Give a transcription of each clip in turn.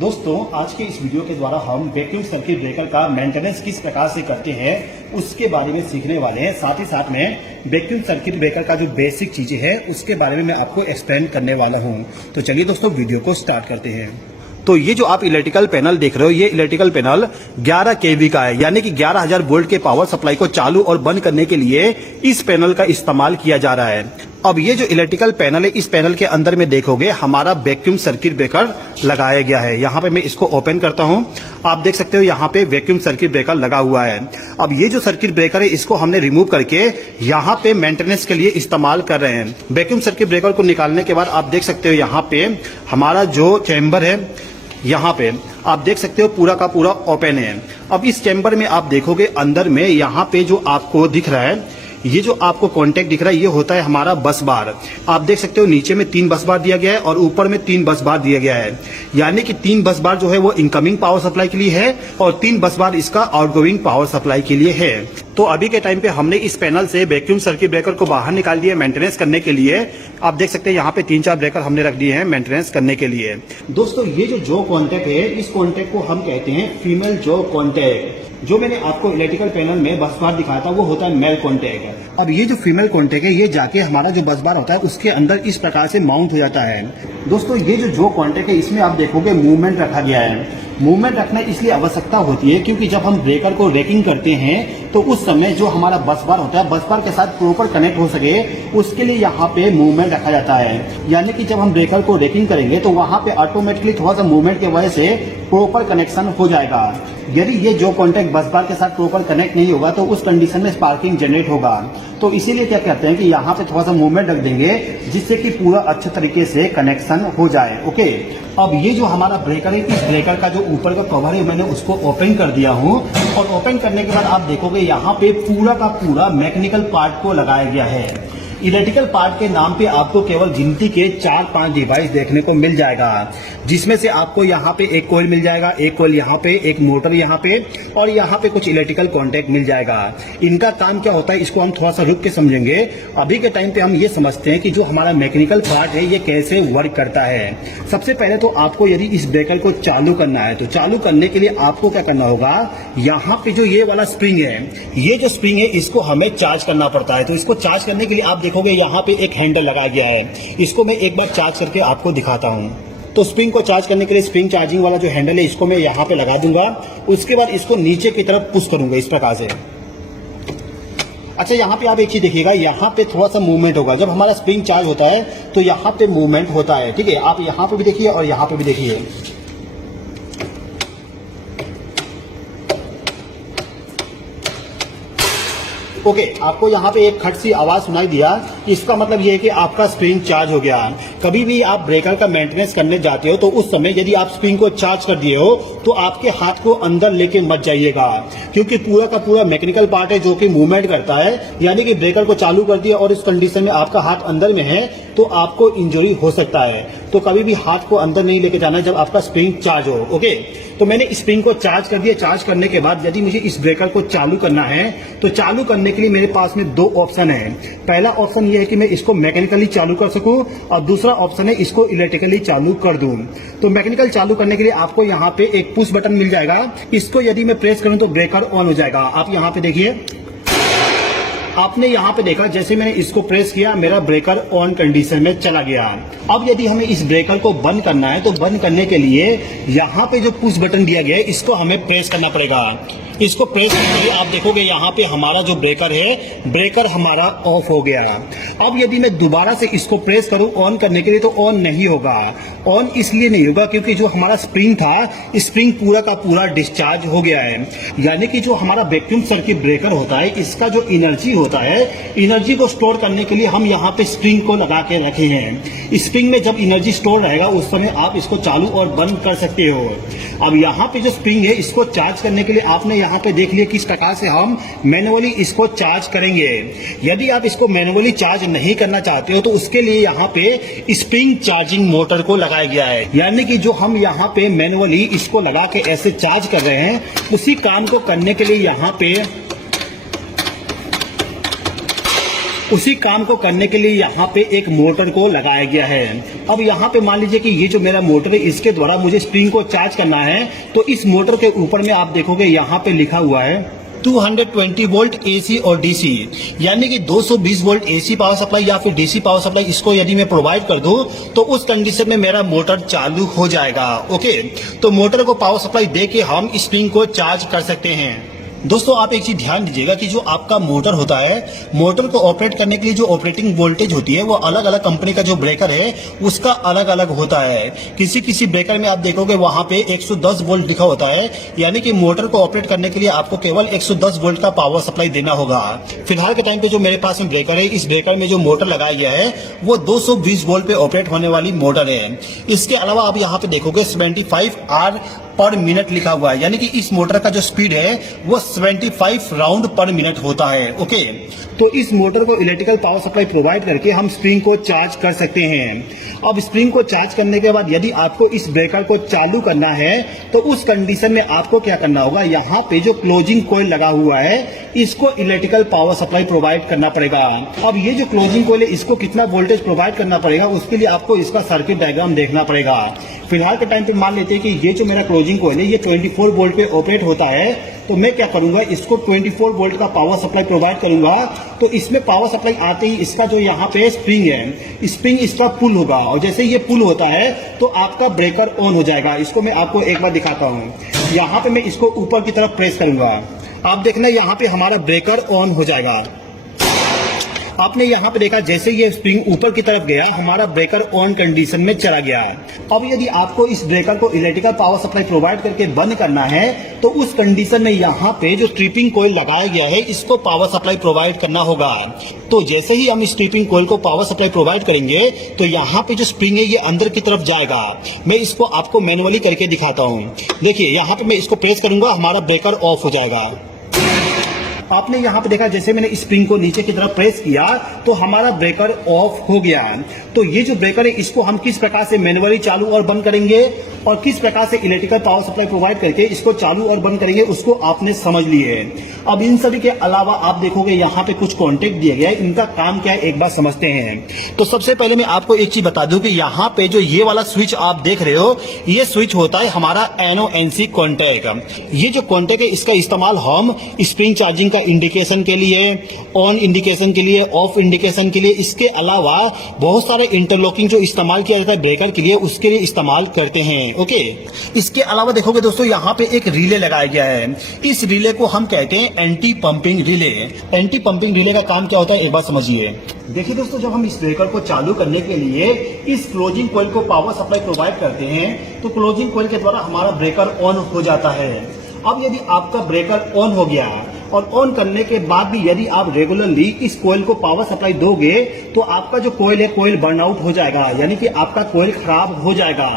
दोस्तों आज के इस वीडियो के द्वारा हम वैक्यूम सर्किट ब्रेकर का मेंटेनेंस किस प्रकार से करते हैं उसके बारे में सीखने वाले हैं। साथ ही साथ में वैक्यूम सर्किट ब्रेकर का जो बेसिक चीजें हैं उसके बारे में मैं आपको एक्सप्लेन करने वाला हूं। तो चलिए दोस्तों वीडियो को स्टार्ट करते हैं। तो ये जो आप इलेक्ट्रिकल पैनल देख रहे हो, ये इलेक्ट्रिकल पैनल 11 केवी का है, यानी कि 11,000 वोल्ट के पावर सप्लाई को चालू और बंद करने के लिए इस पैनल का इस्तेमाल किया जा रहा है। अब ये जो इलेक्ट्रिकल पैनल है, इस पैनल के अंदर में देखोगे हमारा वैक्यूम सर्किट ब्रेकर लगाया गया है। यहाँ पे मैं इसको ओपन करता हूँ, आप देख सकते हो यहाँ पे वैक्यूम सर्किट ब्रेकर लगा हुआ है। अब ये जो सर्किट ब्रेकर है इसको हमने रिमूव करके यहाँ पे मेंटेनेंस के लिए इस्तेमाल कर रहे हैं। वैक्यूम सर्किट ब्रेकर को निकालने के बाद आप देख सकते हो यहाँ पे हमारा जो चैम्बर है, यहाँ पे आप देख सकते हो पूरा का पूरा ओपन है। अब इस चैम्बर में आप देखोगे अंदर में यहाँ पे जो आपको दिख रहा है, ये जो आपको कॉन्टेक्ट दिख रहा है, ये होता है हमारा बस बार। आप देख सकते हो नीचे में 3 बस बार दिया गया है और ऊपर में 3 बस बार दिया गया है, यानी कि 3 बस बार जो है वो इनकमिंग पावर सप्लाई के लिए है और 3 बस बार इसका आउटगोइंग पावर सप्लाई के लिए है। तो अभी के टाइम पे हमने इस पैनल से वैक्यूम सर्किट ब्रेकर को बाहर निकाल दिया मेंटेनेंस करने के लिए। आप देख सकते हैं यहाँ पे 3-4 ब्रेकर हमने रख दिए हैं मेंटेनेंस करने के लिए। दोस्तों ये जो कॉन्टेक्ट है, इस कॉन्टेक्ट को हम कहते हैं फीमेल जो कॉन्टेक्ट। जो मैंने आपको इलेक्ट्रिकल पैनल में बस बार दिखाया था वो होता है मेल कॉन्टेक्ट। अब ये जो फीमेल कॉन्टेक्ट है, ये जाके हमारा जो बस बार होता है उसके अंदर इस प्रकार से माउंट हो जाता है। दोस्तों ये जो कॉन्टेक्ट है इसमें आप देखोगे मूवमेंट रखा गया है। मूवमेंट रखना इसलिए आवश्यकता होती है क्योंकि जब हम ब्रेकर को रेकिंग करते हैं तो उस समय जो हमारा बस बार होता है, बस बार के साथ प्रॉपर कनेक्ट हो सके उसके लिए यहाँ पे मूवमेंट रखा जाता है। यानी कि जब हम ब्रेकर को रेकिंग करेंगे तो वहाँ पे ऑटोमेटिकली थोड़ा सा मूवमेंट की वजह से प्रॉपर कनेक्शन हो जाएगा। यदि ये जो कॉन्टेक्ट बस बार के साथ प्रॉपर कनेक्ट नहीं होगा तो उस कंडीशन में स्पार्किंग जनरेट होगा। तो इसीलिए क्या कहते हैं कि यहाँ पे थोड़ा सा मूवमेंट रख देंगे जिससे कि पूरा अच्छे तरीके से कनेक्शन हो जाए। ओके, अब ये जो हमारा ब्रेकर है, इस ब्रेकर का जो ऊपर का कवर है मैंने उसको ओपन कर दिया हूँ और ओपन करने के बाद आप देखोगे यहाँ पे पूरा का पूरा मैकेनिकल पार्ट को लगाया गया है। इलेक्ट्रिकल पार्ट के नाम पे आपको केवल गिनती के 4-5 डिवाइस देखने को मिल जाएगा, जिसमें से आपको यहाँ पे एक कॉइल मिल जाएगा, एक कॉइल यहाँ पे, एक मोटर यहाँ पे और यहाँ पे कुछ इलेक्ट्रिकल कॉन्टेक्ट मिल जाएगा। इनका काम क्या होता है इसको हम थोड़ा सा रुक के समझेंगे। अभी के टाइम पे हम ये समझते हैं कि जो हमारा मैकेनिकल पार्ट है ये कैसे वर्क करता है। सबसे पहले तो आपको यदि इस ब्रेकर को चालू करना है तो चालू करने के लिए आपको क्या करना होगा, यहाँ पे जो ये वाला स्प्रिंग है, ये जो स्प्रिंग है इसको हमें चार्ज करना पड़ता है। तो इसको चार्ज करने के लिए आप देखोगे यहाँ पे एक हैंडल लगा गया है, इसको मैं एक बार चार्ज करके आपको दिखाता हूँ। तो स्प्रिंग को चार्ज करने के लिए स्प्रिंग चार्जिंग वाला जो हैंडल है इसको मैं यहाँ पे लगा दूंगा। उसके बाद इसको नीचे की तरफ पुश करूंगा इस प्रकार से। अच्छा, यहाँ पे आप एक चीज देखिएगा, यहाँ पे थोड़ा सा मूवमेंट होगा। जब हमारा स्प्रिंग चार्ज होता है तो यहाँ पे मूवमेंट होता है। ठीक है, आप यहाँ पे भी देखिए और यहाँ पे भी देखिए। ओके, आपको यहाँ पे एक खट सी आवाज सुनाई दिया, इसका मतलब ये है कि आपका स्प्रिंग चार्ज हो गया। कभी भी आप ब्रेकर का मेंटेनेंस करने जाते हो तो उस समय यदि आप स्प्रिंग को चार्ज कर दिए हो तो आपके हाथ को अंदर लेके मत जाइएगा, क्योंकि पूरा का पूरा मैकेनिकल पार्ट है जो कि मूवमेंट करता है। यानी कि ब्रेकर को चालू कर दिया और इस कंडीशन में आपका हाथ अंदर में है तो आपको इंजरी हो सकता है। तो कभी भी हाथ को अंदर नहीं लेके जाना जब आपका स्प्रिंग चार्ज हो। ओके, तो मैंने स्प्रिंग को चार्ज कर दिया। चार्ज करने के बाद यदि मुझे इस ब्रेकर को चालू करना है तो चालू करने के लिए मेरे पास में 2 ऑप्शन है। पहला ऑप्शन ये है कि मैं इसको मैकेनिकली चालू कर सकूं और दूसरा ऑप्शन है इसको इलेक्ट्रिकली चालू कर दूं। तो मैकेनिकल चालू करने के लिए आपको यहाँ पे एक पुश बटन मिल जाएगा, इसको यदि मैं प्रेस करूं तो ब्रेकर ऑन हो जाएगा। आप यहाँ पे देखिए, आपने यहाँ पे देखा जैसे मैंने इसको प्रेस किया मेरा ब्रेकर ऑन कंडीशन में चला गया। अब यदि हमें इस ब्रेकर को बंद करना है तो बंद करने के लिए यहाँ पे जो पुश बटन दिया गया है इसको हमें प्रेस करना पड़ेगा। इसको प्रेस करके आप देखोगे यहाँ पे हमारा जो ब्रेकर है, ब्रेकर हमारा ऑफ हो गया। अब यदि मैं दोबारा से इसको प्रेस करूं ऑन करने के लिए तो ऑन नहीं होगा। ऑन इसलिए नहीं होगा क्योंकि जो हमारा स्प्रिंग था, स्प्रिंग पूरा का पूरा डिस्चार्ज हो गया है। यानी कि जो हमारा वैक्यूम सर्किट ब्रेकर होता है इसका जो एनर्जी होता है, एनर्जी को स्टोर करने के लिए हम यहाँ पे स्प्रिंग को लगा के रखे हैं। स्प्रिंग में जब एनर्जी स्टोर रहेगा उस समय आप इसको चालू और बंद कर सकते हो। अब यहाँ पे जो स्प्रिंग है इसको चार्ज करने के लिए आपने यहाँ पे देख लिया किस प्रकार से हम मैनुअली इसको चार्ज करेंगे। यदि आप इसको मैनुअली चार्ज नहीं करना चाहते हो तो उसके लिए यहाँ पे स्प्रिंग चार्जिंग मोटर को लगाया गया है। यानी कि जो हम यहाँ पे मैनुअली इसको लगा के ऐसे चार्ज कर रहे हैं उसी काम को करने के लिए यहाँ पे उसी काम को करने के लिए यहाँ पे एक मोटर को लगाया गया है। अब यहाँ पे मान लीजिए कि ये जो मेरा मोटर है इसके द्वारा मुझे स्प्रिंग को चार्ज करना है, तो इस मोटर के ऊपर में आप देखोगे यहाँ पे लिखा हुआ है 220 वोल्ट एसी और डीसी, यानी कि 220 वोल्ट एसी पावर सप्लाई या फिर डीसी पावर सप्लाई, इसको यदि मैं प्रोवाइड कर दूं तो उस कंडीशन में मेरा मोटर चालू हो जाएगा। ओके, तो मोटर को पावर सप्लाई दे के हम स्प्रिंग को चार्ज कर सकते हैं। दोस्तों आप एक चीज ध्यान दीजिएगा कि जो आपका मोटर होता है, मोटर को ऑपरेट करने के लिए जो ऑपरेटिंग वोल्टेज होती है वो अलग अलग कंपनी का जो ब्रेकर है उसका अलग अलग होता है। किसी किसी ब्रेकर में आप देखोगे वहां पे 110 वोल्ट लिखा होता है, यानी कि मोटर को ऑपरेट करने के लिए आपको केवल 110 वोल्ट का पावर सप्लाई देना होगा। फिलहाल के टाइम पे जो मेरे पास में ब्रेकर है, इस ब्रेकर में जो मोटर लगाया गया है वो 220 वोल्ट पे ऑपरेट होने वाली मोटर है। इसके अलावा आप यहाँ पे देखोगे 75 आर पर मिनट लिखा हुआ है, यानी कि इस मोटर का जो स्पीड है वो 75 राउंड पर मिनट होता है। ओके, तो इस मोटर को इलेक्ट्रिकल पावर सप्लाई प्रोवाइड करके हम स्प्रिंग को चार्ज कर सकते हैं। अब स्प्रिंग को चार्ज करने के बाद यदि आपको इस ब्रेकर को चालू करना है तो उस कंडीशन में आपको क्या करना होगा, यहाँ पे जो क्लोजिंग कॉइल लगा हुआ है इसको इलेक्ट्रिकल पावर सप्लाई प्रोवाइड करना पड़ेगा। अब ये जो क्लोजिंग कॉइल है इसको कितना वोल्टेज प्रोवाइड करना पड़ेगा, उसके लिए आपको इसका सर्किट डायग्राम देखना पड़ेगा। फिलहाल के टाइम पे मान लेते हैं कि ये जो मेरा क्लोजिंग कॉइल है ये 24 वोल्ट पे ऑपरेट होता है, तो मैं क्या करूंगा, इसको 24 वोल्ट का पावर सप्लाई प्रोवाइड करूंगा। तो इसमें पावर सप्लाई आते ही इसका जो यहाँ पे स्प्रिंग है, स्प्रिंग इसका पुल होगा, और जैसे ये पुल होता है तो आपका ब्रेकर ऑन हो जाएगा। इसको मैं आपको एक बार दिखाता हूँ। यहाँ पे मैं इसको ऊपर की तरफ प्रेस करूंगा, आप देखना यहाँ पे हमारा ब्रेकर ऑन हो जाएगा। आपने यहाँ पे देखा जैसे ये स्प्रिंग ऊपर की तरफ गया हमारा ब्रेकर ऑन कंडीशन में चला गया। अब यदि आपको इस ब्रेकर को इलेक्ट्रिकल पावर सप्लाई प्रोवाइड करके बंद करना है तो उस कंडीशन में यहाँ पे जो ट्रिपिंग कोयल लगाया गया है इसको पावर सप्लाई प्रोवाइड करना होगा। तो जैसे ही हम इस ट्रिपिंग कोयल को पावर सप्लाई प्रोवाइड करेंगे तो यहाँ पे जो स्प्रिंग है ये अंदर की तरफ जाएगा। मैं इसको आपको मैनुअली करके दिखाता हूँ। देखिए यहाँ पे मैं इसको प्रेस करूंगा, हमारा ब्रेकर ऑफ हो जाएगा। आपने यहाँ पे देखा जैसे मैंने स्प्रिंग को नीचे की तरफ प्रेस किया तो हमारा ब्रेकर ऑफ हो गया। तो ये जो ब्रेकर है इसको हम किस प्रकार से मैनुअली चालू और बंद करेंगे और किस प्रकार से इलेक्ट्रिकल पावर सप्लाई प्रोवाइड करके इसको चालू और बंद करेंगे उसको आपने समझ लिए। अब इन सभी के अलावा आप देखोगे यहाँ पे कुछ कॉन्टेक्ट दिए गए हैं, इनका काम क्या है एक बार समझते हैं। तो सबसे पहले मैं आपको एक चीज बता दूं कि यहाँ पे जो ये वाला स्विच आप देख रहे हो ये स्विच होता है हमारा NONC कॉन्टैक्ट। ये जो कॉन्टैक्ट है इसका इस्तेमाल हम स्प्रिंग चार्जिंग का इंडिकेशन के लिए, ऑन इंडिकेशन के लिए, ऑफ इंडिकेशन के लिए, इसके अलावा बहुत सारे इंटरलॉकिंग जो इस्तेमाल किया जाता है ब्रेकर के लिए उसके लिए इस्तेमाल करते हैं। ओके, इसके अलावा देखोगे दोस्तों यहाँ पे एक रिले लगाया गया है। इस रिले को हम कहते हैं anti pumping relay. Anti pumping relay का काम क्या होता है एक बार समझिए। देखिए दोस्तों, जब हम इस ब्रेकर को चालू करने के लिए इस क्लोजिंग कॉइल को पावर सप्लाई प्रोवाइड करते हैं तो क्लोजिंग कॉइल के द्वारा हमारा ब्रेकर ऑन हो जाता है। अब यदि आपका ब्रेकर ऑन हो गया और ऑन करने के बाद भी यदि आप रेगुलरली इस कोयल को पावर सप्लाई दोगे तो आपका जो कोयल है कोयल बर्नआउट हो जाएगा, यानी कि आपका कोयल खराब हो जाएगा।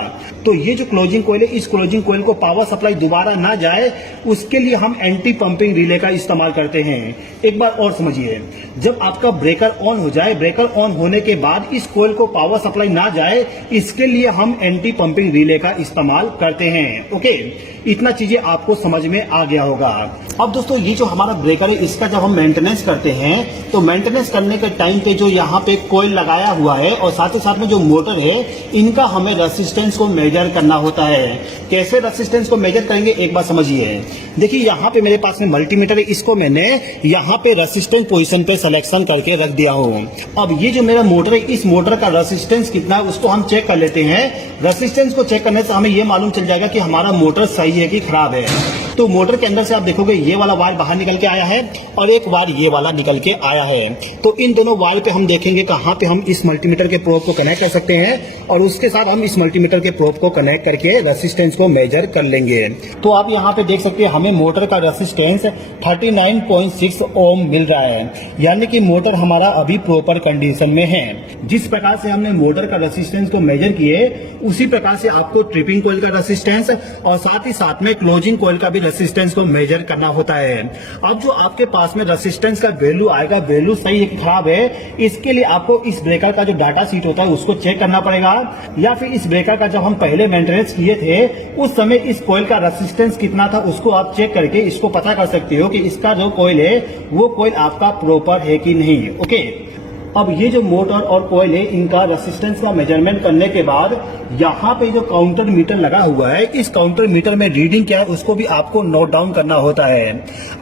तो ये जो क्लोजिंग कोयल है इस क्लोजिंग कोयल को पावर सप्लाई दोबारा ना जाए उसके लिए हम एंटी पंपिंग रिले का इस्तेमाल करते हैं। एक बार और समझिए, जब आपका ब्रेकर ऑन हो जाए, ब्रेकर ऑन होने के बाद इस कोयल को पावर सप्लाई ना जाए इसके लिए हम एंटी पंपिंग रिले का इस्तेमाल करते हैं। ओके, इतना चीजें आपको समझ में आ गया होगा। अब दोस्तों ये जो हमारा ब्रेकर है इसका जब हम मेंटेनेंस करते हैं तो मेंटेनेंस करने के टाइम पे जो यहाँ पे कोयल लगाया हुआ है और साथ ही साथ में जो मोटर है इनका हमें रेसिस्टेंस को मेजर करना होता है। कैसे रेसिस्टेंस को मेजर करेंगे एक बार समझिए। देखिए यहाँ पे मेरे पास में मल्टीमीटर है, इसको मैंने यहाँ पे रेसिस्टेंस पोजीशन पे सिलेक्शन करके रख दिया हूँ। अब ये जो मेरा मोटर है इस मोटर का रेसिस्टेंस कितना है उसको हम चेक कर लेते हैं। रेसिस्टेंस को चेक करने से हमें ये मालूम चल जाएगा कि हमारा मोटर सही है कि खराब है। तो मोटर के अंदर से आप देखोगे ये वाला वायर बाहर निकल के आया है और एक वायर ये वाला निकल के आया है। तो इन दोनों वायर पे हम देखेंगे कहाँ पे हम इस मल्टीमीटर के प्रोब को कनेक्ट कर सकते हैं और उसके साथ हम इस मल्टीमीटर के प्रोब को कनेक्ट करके रेसिस्टेंस को मेजर कर लेंगे। तो आप यहाँ पे देख सकते हैं हमें मोटर का रेसिस्टेंस 39.6 ओम मिल रहा है, यानी कि मोटर हमारा अभी प्रॉपर कंडीशन में है। जिस प्रकार से हमने मोटर का रेसिस्टेंस को मेजर किए उसी प्रकार से आपको ट्रिपिंग कॉइल का रेसिस्टेंस और साथ ही साथ में क्लोजिंग कॉइल का भी रेसिस्टेंस को मेजर करना होता है। अब जो आपके पास में रेसिस्टेंस का वैल्यू आएगा, वैल्यू सही है कि खराब है, इसके लिए आपको इस ब्रेकर का जो डाटा शीट होता है उसको चेक करना पड़ेगा, या फिर इस ब्रेकर का जब हम पहले मेंटेनेंस किए थे उस समय इस कॉइल का रेसिस्टेंस कितना था उसको आप चेक करके इसको पता कर सकते हो कि इसका जो कॉइल है वो कॉइल आपका प्रॉपर है कि नहीं। ओके, अब ये जो मोटर और कॉइल है, इनका रेसिस्टेंस का मेजरमेंट करने के बाद यहाँ पे जो काउंटर मीटर लगा हुआ है, इस काउंटर मीटर में रीडिंग क्या है उसको भी आपको नोट डाउन करना होता है।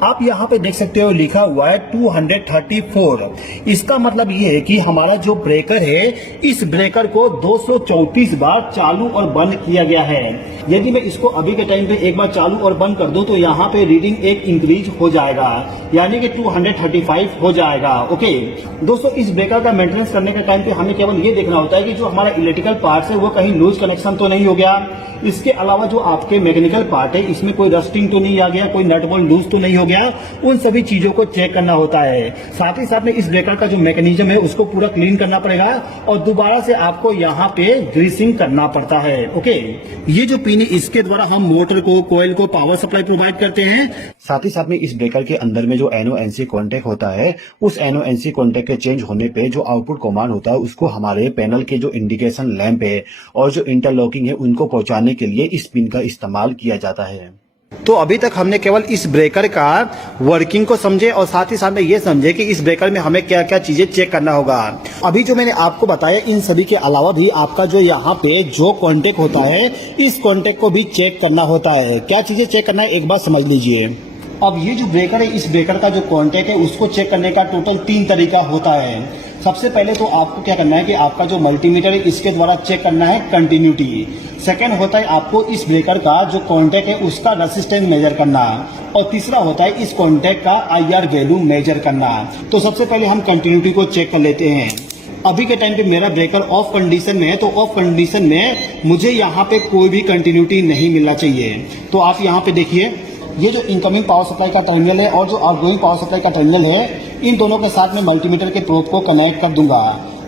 आप यहाँ पे देख सकते हो लिखा हुआ है 234। इसका मतलब ये है कि हमारा जो ब्रेकर है, इस ब्रेकर को 234 बार चालू और बंद किया गया है। यदि मैं इसको अभी के टाइम पे एक बार चालू और बंद कर दूं तो यहाँ पे रीडिंग एक इंक्रीज हो जाएगा, यानी कि 235 हो जाएगा। ओके दोस्तों, इस ब्रेकर का मेंटेनेंस करने के टाइम पे हमें केवल ये देखना होता है कि जो हमारा इलेक्ट्रिकल पार्ट है वो कहीं लूज कनेक्शन तो नहीं हो गया। इसके अलावा जो आपके मैकेनिकल पार्ट है, इसमें कोई रस्टिंग तो नहीं आ गया, कोई नट बोल्ट लूज तो नहीं हो गया। उन सभी चीजों को चेक करना होता है। साथ ही साथ में इस ब्रेकर का जो मैकेनिज्म है उसको पूरा क्लीन करना पड़ेगा और दोबारा से आपको यहाँ पे ग्रीसिंग करना पड़ता है। ओके, ये जो पिन है इसके द्वारा हम मोटर को, कॉइल को पावर सप्लाई प्रोवाइड करते हैं। साथ ही साथ में इस ब्रेकर के अंदर में जो NONC कॉन्टेक्ट होता है, उस NONC कॉन्टेक्ट के चेंज होने पे जो आउटपुट कमांड होता है उसको हमारे पैनल के जो इंडिकेशन लैंप है और जो इंटरलॉकिंग है उनको पहुंचाने के लिए इस पिन का इस्तेमाल किया जाता है। तो अभी तक हमने केवल इस ब्रेकर का वर्किंग को समझे और साथ ही साथ में ये समझे कि इस ब्रेकर में हमें क्या क्या चीजें चेक करना होगा। अभी जो मैंने आपको बताया, इन सभी के अलावा भी आपका जो यहाँ पे जो कॉन्टेक्ट होता है, इस कॉन्टेक्ट को भी चेक करना होता है। क्या चीजें चेक करना है एक बार समझ लीजिए। अब ये जो ब्रेकर है, इस ब्रेकर का जो कॉन्टेक्ट है उसको चेक करने का टोटल 3 तरीका होता है। सबसे पहले तो आपको क्या करना है कि आपका जो मल्टीमीटर है इसके द्वारा चेक करना है कंटिन्यूटी। सेकंड होता है आपको इस ब्रेकर का जो कॉन्टेक्ट है उसका रेसिस्टेंस मेजर करना, और तीसरा होता है इस कॉन्टेक्ट का IR वैल्यू मेजर करना। तो सबसे पहले हम कंटिन्यूटी को चेक कर लेते हैं। अभी के टाइम पे मेरा ब्रेकर ऑफ कंडीशन में है, तो ऑफ कंडीशन में मुझे यहाँ पे कोई भी कंटिन्यूटी नहीं मिलना चाहिए। तो आप यहाँ पे देखिए, ये जो इनकमिंग पावर सप्लाई का टर्मिनल है और जो आउटगोइंग पावर सप्लाई का टर्मिनल है, इन दोनों के साथ में मल्टीमीटर के प्रोब को कनेक्ट कर दूंगा।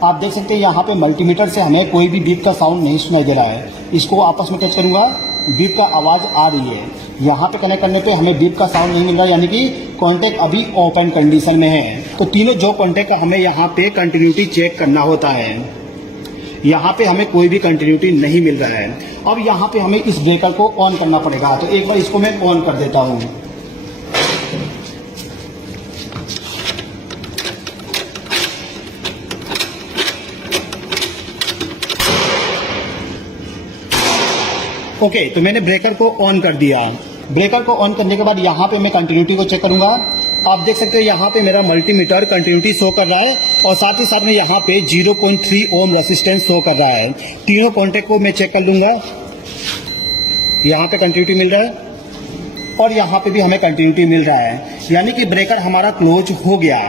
आप देख सकते हैं यहाँ पे मल्टीमीटर से हमें कोई भी बीप का साउंड नहीं सुनाई दे रहा है। इसको आपस में टच करूंगा, बीप का आवाज आ रही है। यहाँ पे कनेक्ट करने पे हमें बीप का साउंड नहीं मिल रहा, यानी कि कॉन्टेक्ट अभी ओपन कंडीशन में है। तो तीनों जो कॉन्टेक्ट का हमें यहाँ पे कंटिन्यूटी चेक करना होता है, यहाँ पे हमें कोई भी कंटिन्यूटी नहीं मिल रहा है। अब यहाँ पे हमें इस ब्रेकर को ऑन करना पड़ेगा। तो एक बार इसको मैं ऑन कर देता हूँ। ओके, तो मैंने ब्रेकर को ऑन कर दिया। ब्रेकर को ऑन करने के बाद यहाँ पे मैं कंटिन्यूटी को चेक करूंगा। आप देख सकते हो यहाँ पे मेरा मल्टीमीटर कंटिन्यूटी शो कर रहा है और साथ ही साथ में यहाँ पे 0.3 ओम रेसिस्टेंस शो कर रहा है। तीनों कॉन्टेक्ट को मैं चेक कर लूंगा। यहाँ पे कंटिन्यूटी मिल रहा है और यहाँ पे भी हमें कंटिन्यूटी मिल रहा है, यानी कि ब्रेकर हमारा क्लोज हो गया।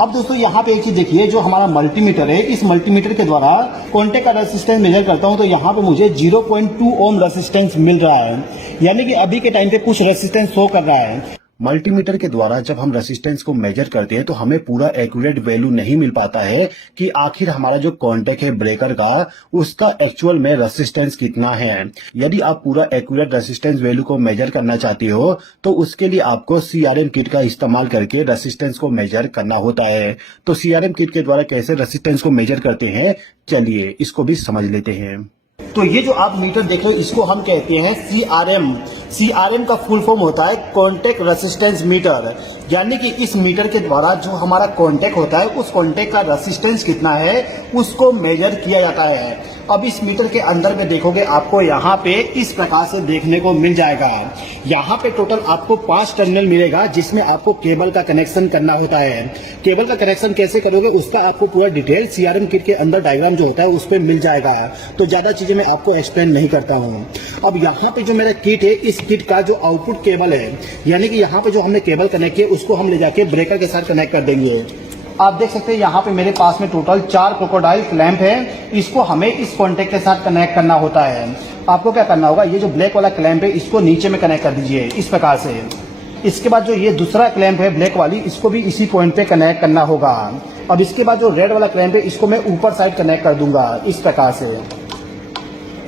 अब दोस्तों यहाँ पे एक चीज देखिए, जो हमारा मल्टीमीटर है, इस मल्टीमीटर के द्वारा कॉन्टेक्ट का रेसिस्टेंस मेजर करता हूँ तो यहाँ पे मुझे 0.2 ओम रेसिस्टेंस मिल रहा है, यानी कि अभी के टाइम पे कुछ रेसिस्टेंस शो कर रहा है। मल्टीमीटर के द्वारा जब हम रेसिस्टेंस को मेजर करते हैं तो हमें पूरा एक्यूरेट वैल्यू नहीं मिल पाता है कि आखिर हमारा जो कॉन्टेक्ट है ब्रेकर का, उसका एक्चुअल में रेसिस्टेंस कितना है। यदि आप पूरा एक्यूरेट रेसिस्टेंस वैल्यू को मेजर करना चाहते हो तो उसके लिए आपको CRM किट का इस्तेमाल करके रेसिस्टेंस को मेजर करना होता है। तो CRM किट के द्वारा कैसे रेसिस्टेंस को मेजर करते हैं, चलिए इसको भी समझ लेते हैं। तो ये जो आप मीटर देख रहे हो इसको हम कहते हैं CRM। CRM का फुल फॉर्म होता है कॉन्टेक्ट रेसिस्टेंस मीटर, यानी कि इस मीटर के द्वारा जो हमारा कॉन्टेक्ट होता है उस कॉन्टेक्ट का रेसिस्टेंस कितना है उसको मेजर किया जाता है। अब इस मीटर के अंदर में देखोगे आपको यहाँ पे इस प्रकार से देखने को मिल जाएगा। यहाँ पे टोटल आपको 5 टर्मिनल मिलेगा जिसमें आपको केबल का कनेक्शन करना होता है। केबल का कनेक्शन कैसे करोगे उसका आपको पूरा डिटेल CRM किट के अंदर डायग्राम जो होता है उस पर मिल जाएगा। तो ज्यादा चीजें मैं आपको एक्सप्लेन नहीं करता हूँ। अब यहाँ पे जो मेरा किट है, इस किट का जो आउटपुट केबल है, यानी कि यहाँ पे जो हमने केबल कनेक्ट किया उसको हम ले जाके ब्रेकर के साथ कनेक्ट कर देंगे। आप देख सकते हैं यहाँ पे मेरे पास में टोटल 4 क्रोकोडाइल लैंप है। इसको हमें इस कॉन्टेक्ट के साथ कनेक्ट करना होता है। आपको क्या करना होगा, ये जो ब्लैक वाला क्लैंप है इसको नीचे में कनेक्ट कर दीजिए इस प्रकार से। इसके बाद जो ये दूसरा क्लैंप है ब्लैक वाली, इसको भी इसी पॉइंट पे कनेक्ट करना होगा। अब इसके बाद जो रेड वाला क्लैंप है इसको मैं ऊपर साइड कनेक्ट कर दूंगा इस प्रकार से।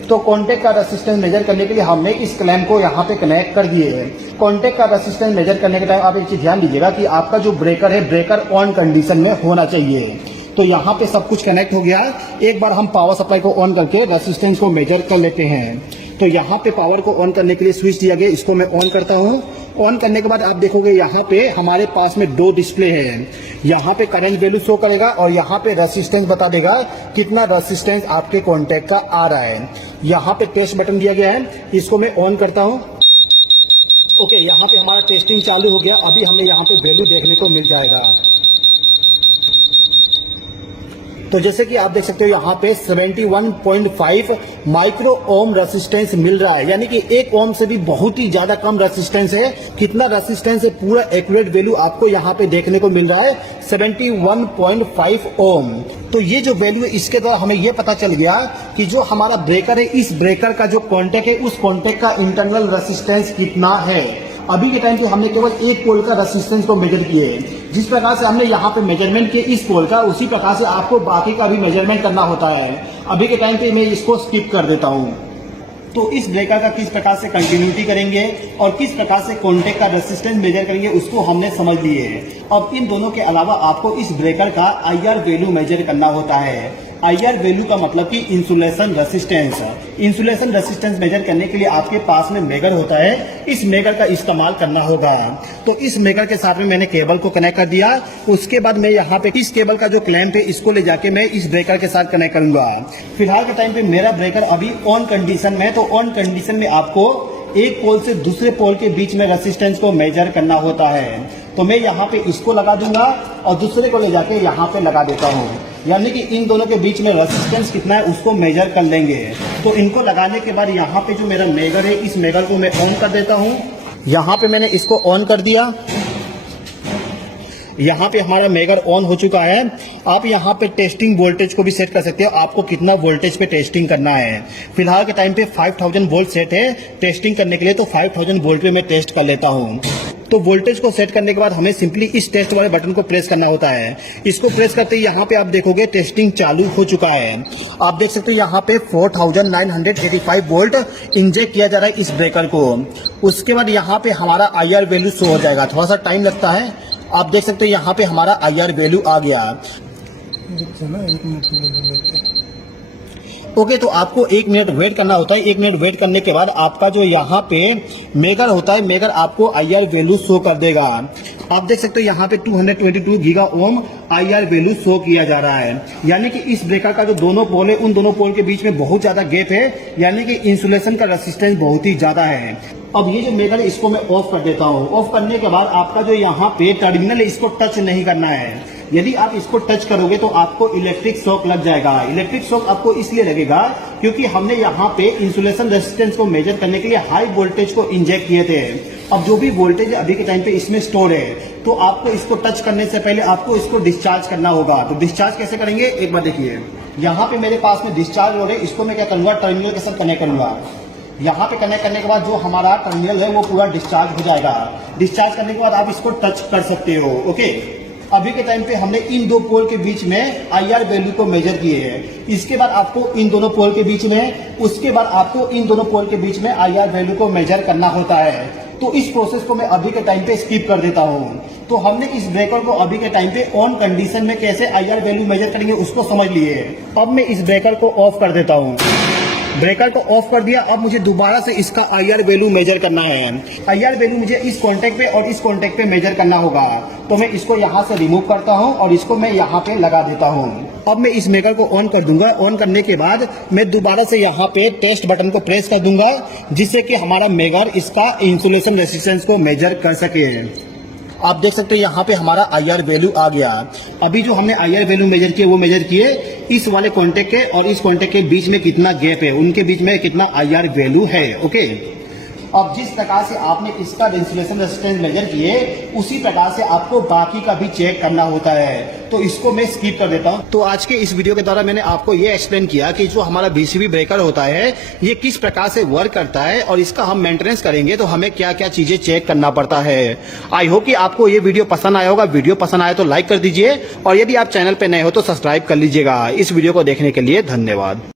तो कॉन्टेक्ट का रेसिस्टेंस मेजर करने के लिए हमने इस क्लैंप को यहाँ पे कनेक्ट कर दिए है। कॉन्टेक्ट का रेसिस्टेंस मेजर करने के टाइम आप एक चीज ध्यान दीजिएगा कि आपका जो ब्रेकर है, ब्रेकर ऑन कंडीशन में होना चाहिए। तो यहाँ पे सब कुछ कनेक्ट हो गया। एक बार हम पावर सप्लाई को ऑन करके रेसिस्टेंस को मेजर कर लेते हैं। तो यहाँ पे पावर को ऑन करने के लिए स्विच दिया गया, इसको मैं ऑन करता हूँ। ऑन करने के बाद आप देखोगे यहाँ पे हमारे पास में दो डिस्प्ले है। यहाँ पे करंट वैल्यू शो करेगा और यहाँ पे रेसिस्टेंस बता देगा कितना रेसिस्टेंस आपके कॉन्टैक्ट का आ रहा है। यहाँ पे टेस्ट बटन दिया गया है, इसको मैं ऑन करता हूँ। ओके, यहाँ पे हमारा टेस्टिंग चालू हो गया। अभी हमें यहाँ पे वैल्यू देखने को मिल जाएगा। तो जैसे कि आप देख सकते हो यहाँ पे 71.5 माइक्रो ओम रेसिस्टेंस मिल रहा है, यानी कि 1 ओम से भी बहुत ही ज्यादा कम रेसिस्टेंस है। कितना रेसिस्टेंस है, पूरा एक्यूरेट वैल्यू आपको यहाँ पे देखने को मिल रहा है 71.5 ओम। तो ये जो वैल्यू है, इसके द्वारा हमें ये पता चल गया कि जो हमारा ब्रेकर है, इस ब्रेकर का जो कॉन्टैक्ट है, उस कॉन्टैक्ट का इंटरनल रेसिस्टेंस कितना है। अभी के टाइम पे हमने केवल एक पोल का रेसिस्टेंस को मेजर किए। जिस प्रकार से हमने यहाँ पे मेजरमेंट किए इस पोल का, उसी प्रकार से आपको बाकी का भी मेजरमेंट करना होता है। अभी के टाइम पे मैं इसको स्किप कर देता हूँ। तो इस ब्रेकर का किस प्रकार से कंटिन्यूटी करेंगे और किस प्रकार से कॉन्टैक्ट का रेसिस्टेंस मेजर करेंगे, उसको हमने समझ लिए। अब इन दोनों के अलावा आपको इस ब्रेकर का IR वैल्यू मेजर करना होता है। IR वैल्यू का मतलब कि insulation resistance. Insulation resistance measure करने के लिए आपके पास में मेगर होता है, इस मेगर का इस्तेमाल करना होगा। तो इस मेगर के साथ में मैंने केबल को कनेक्ट कर दिया। उसके बाद मैं यहाँ पे इस केबल का जो क्लैंप है, इसको ले जाके मैं इस ब्रेकर के साथ कनेक्ट करूंगा। फिलहाल के टाइम पे मेरा ब्रेकर अभी ऑन कंडीशन में है। तो ऑन कंडीशन में आपको एक पोल से दूसरे पोल के बीच में रेसिस्टेंस को मेजर करना होता है। तो मैं यहाँ पे इसको लगा दूंगा और दूसरे को ले जाके यहाँ पे लगा देता हूँ, यानी कि इन दोनों के बीच में रेसिस्टेंस कितना है उसको मेजर कर लेंगे। तो इनको लगाने के बाद यहाँ पे जो मेरा मेगर है, इस मेगर को मैं ऑन कर देता हूँ। यहाँ पे मैंने इसको ऑन कर दिया। यहाँ पे हमारा मेगर ऑन हो चुका है। आप यहाँ पे टेस्टिंग वोल्टेज को भी सेट कर सकते हो, आपको कितना वोल्टेज पे टेस्टिंग करना है। फिलहाल के टाइम पे 5000 वोल्ट सेट है टेस्टिंग करने के लिए, तो 5000 वोल्ट पे मैं टेस्ट कर लेता हूँ। तो वोल्टेज को सेट करने के बाद हमें सिंपली इस टेस्ट वाले बटन को प्रेस करना होता है। इसको प्रेस करते ही यहाँ पे आप देखोगे टेस्टिंग चालू हो चुका है। आप देख सकते हो यहाँ पे 4985 वोल्ट इंजेक्ट किया जा रहा है इस ब्रेकर को। उसके बाद यहाँ पे हमारा IR वैल्यू शो हो जाएगा, थोड़ा सा टाइम लगता है। आप देख सकते हो यहाँ पे हमारा IR वैल्यू आ गया। ओके, तो आपको 1 मिनट वेट करना होता है। 1 मिनट वेट करने के बाद आपका जो यहाँ पे मेगर होता है, मेगर आपको IR वैल्यू शो कर देगा। आप देख सकते हो यहाँ पे 222 गीगा ओम IR वैल्यू शो किया जा रहा है, यानी कि इस ब्रेकर का जो दोनों पोल है, उन दोनों पोल के बीच में बहुत ज्यादा गैप है, यानी कि इंसुलेशन का रेसिस्टेंस बहुत ही ज्यादा है। अब ये जो मेगर है, इसको मैं ऑफ कर देता हूँ। ऑफ करने के बाद आपका जो यहाँ पे टर्मिनल है, इसको टच नहीं करना है। यदि आप इसको टच करोगे तो आपको इलेक्ट्रिक शॉक लग जाएगा। इलेक्ट्रिक शॉक आपको इसलिए लगेगा क्योंकि हमने यहाँ पे इंसुलेशन रेजिस्टेंस को मेजर करने के लिए हाई वोल्टेज को इंजेक्ट किए थे। अब जो भी वोल्टेज अभी के टाइम पे इसमें स्टोर है, तो आपको इसको टच करने से पहले आपको इसको डिस्चार्ज करना होगा। तो डिस्चार्ज कैसे करेंगे, एक बार देखिए। यहाँ पे मेरे पास में डिस्चार्ज हो रहे, इसको मैं क्या करूंगा, टर्मिनल के साथ कनेक्ट करूंगा। यहाँ पे कनेक्ट करने के बाद जो हमारा टर्मिनल है वो पूरा डिस्चार्ज हो जाएगा। डिस्चार्ज करने के बाद आप इसको टच कर सकते हो। ओके, अभी के टाइम पे हमने इन दो पोल के बीच में IR वैल्यू को मेजर किए हैं। इसके बाद आपको इन दोनों पोल के बीच में, उसके बाद आपको इन दोनों पोल के बीच में IR वैल्यू को मेजर करना होता है। तो इस प्रोसेस को मैं अभी के टाइम पे स्किप कर देता हूँ। तो हमने इस ब्रेकर को अभी के टाइम पे ऑन कंडीशन में कैसे IR वैल्यू मेजर करेंगे उसको समझ लिए। अब मैं इस ब्रेकर को ऑफ कर देता हूँ। ब्रेकर को ऑफ कर दिया। अब मुझे दोबारा से इसका IR वैल्यू मेजर करना है। IR वैल्यू मुझे इस कॉन्टैक्ट पे और इस कॉन्टैक्ट पे मेजर करना होगा। तो मैं इसको यहाँ से रिमूव करता हूँ और इसको मैं यहाँ पे लगा देता हूँ। अब मैं इस मेकर को ऑन कर दूंगा। ऑन करने के बाद मैं दोबारा से यहाँ पे टेस्ट बटन को प्रेस कर दूंगा, जिससे कि हमारा मेगर इसका इंसुलेशन रेजिस्टेंस को मेजर कर सके। आप देख सकते हैं यहाँ पे हमारा IR वैल्यू आ गया। अभी जो हमने IR वैल्यू मेजर किए वो मेजर किए इस वाले कॉन्टैक्ट के और इस कॉन्टैक्ट के बीच में कितना गैप है, उनके बीच में कितना IR वैल्यू है। ओके, अब जिस प्रकार से आपने इसका इंसुलेशन रेजिस्टेंस मेजर किए, उसी प्रकार से आपको बाकी का भी चेक करना होता है। तो इसको मैं स्किप कर देता हूँ। तो आज के इस वीडियो के द्वारा मैंने आपको ये एक्सप्लेन किया कि जो हमारा BCB ब्रेकर होता है ये किस प्रकार से वर्क करता है और इसका हम मेंटेनेंस करेंगे तो हमें क्या क्या चीजें चेक करना पड़ता है। आई होप कि आपको ये वीडियो पसंद आया होगा। वीडियो पसंद आया तो लाइक कर दीजिए और यदि आप चैनल पे नए हो तो सब्सक्राइब कर लीजिएगा। इस वीडियो को देखने के लिए धन्यवाद।